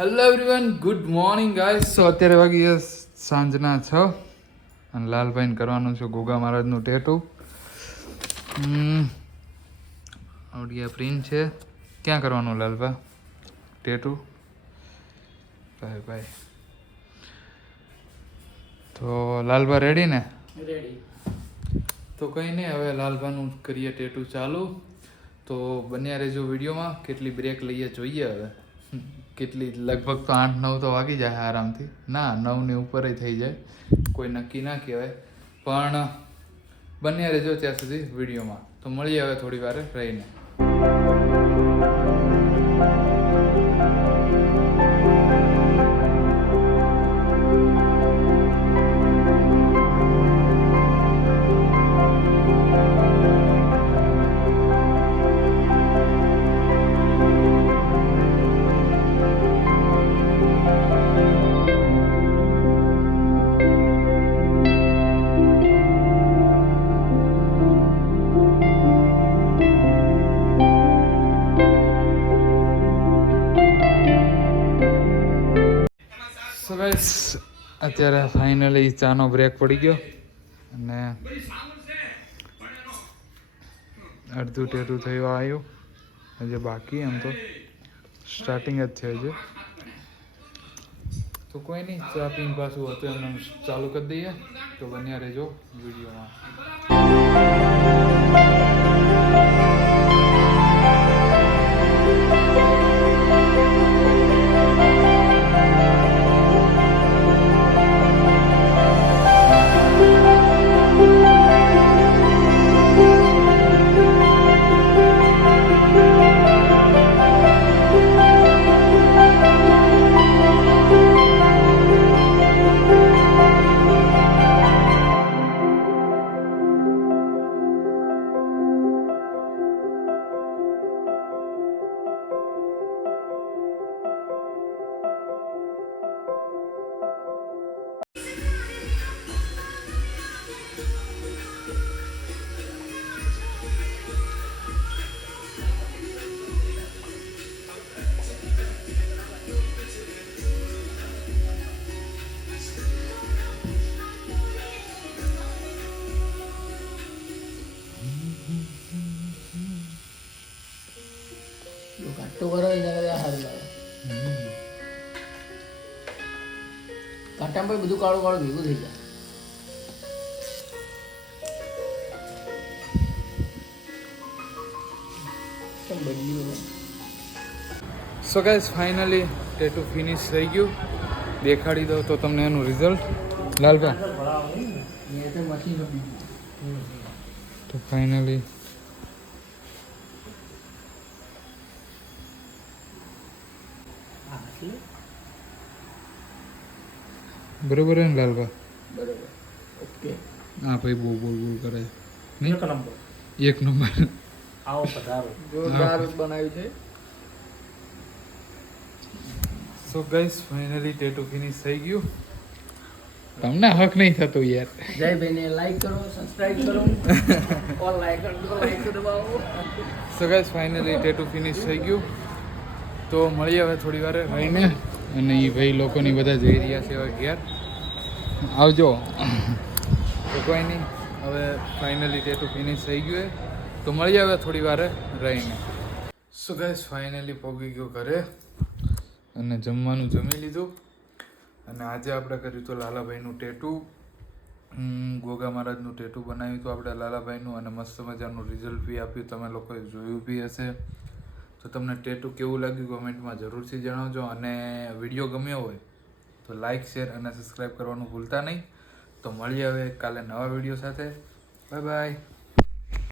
Hello everyone, good morning guys. So અત્યારે વાગી સાંજના 6 અને લાલભાઈને કરવાનું છે ગોગા મહારાજનું ટેટુ. ઓડિયા પ્રિન્ટ છે. ક્યાં કરવાનું લાલભા ટેટુ? ભાઈ ભાઈ તો લાલભા રેડી ને? રેડી. તો કંઈ નહીં, હવે લાલભાનું કરીએ ટેટુ ચાલુ. તો બન્યા રહેજો વિડીયોમાં. કેટલી બ્રેક લઈએ જોઈએ હવે. કેટલી લગભગ તો 8-9 તો વાગી જાય આરામથી. ના, 9ની ઉપર થઈ જાય, કોઈ નક્કી ના કહેવાય. પણ બન્યા રહેજો ત્યાં સુધી વિડીયોમાં. તો મળીએ હવે થોડી વાર રહીને. સો ગાઈસ, અત્યારે ફાઇનલી ચાનો બ્રેક પડી ગયો અને અડધું ટેટુ થયું આવ્યું. હજી બાકી, એમ તો સ્ટાર્ટિંગ જ છે હજી. તો કોઈ નહીં, ચા પીને પાછું હતું એમને ચાલુ કરી દઈએ. તો બન્યા રહેજો વિડીયોમાં. ઘાટો કરો એના કરતા સારું લાગે. ઘાટામાં બધું કાળું કાળું ભેગું થઈ જાય. કેમ બદલ્યું? So guys, finally tattoo finish થઈ ગયું. દેખાડી દો તો તમને એનું રિઝલ્ટ. લાલભા તો ફાઇનલી બરોબર હે ને લાલભા? બરોબર, ઓકે. હા ભાઈ, બહુ બોલ બોલ કરે નહીં. એક નંબર. આવો પધારો. જોરદાર બનાવ્યું છે. So guys, finally tattoo finish થઈ ગયું. તમને હક નહીં થતું યાર. જય ભાઈને લાઈક કરો, સબસ્ક્રાઇબ કરો, ઓલ લાઈક કરો, લાઈક દબાવો. So guys, finally tattoo finish થઈ ગયું. તો મળીએ હવે થોડી વાર રહીને. અને એ ભાઈ લોકોની બધા જઈ રહ્યા છે હવે ઘેર. આવજો. તો કોઈ નહીં, હવે ફાઇનલી ટેટુ ફિનિશ થઈ ગયું. તો મળીએ હવે થોડી વાર રહીને. સો ગાઈસ, ફાઇનલી પહોંચી ગયો ઘરે અને જમવાનું જમી લીધું. અને આજે આપણે કર્યું તો લાલાભાઈનું ટેટુ. ગોગા મહારાજનું ટેટુ બનાવ્યું હતું આપણે લાલાભાઈનું, અને મસ્ત મજાનું રિઝલ્ટ બી આપ્યું. તમે લોકોએ જોયું બી હશે. તો તમને ટેટુ કેવું લાગ્યું કોમેન્ટમાં જરૂરથી જણાવજો. અને વિડીયો ગમ્યો હોય તો લાઇક, શેર અને સબસ્ક્રાઈબ કરવાનું ભૂલતા નહીં. તો મળીએ હવે કાલે નવા વિડીયો સાથે. Bye bye.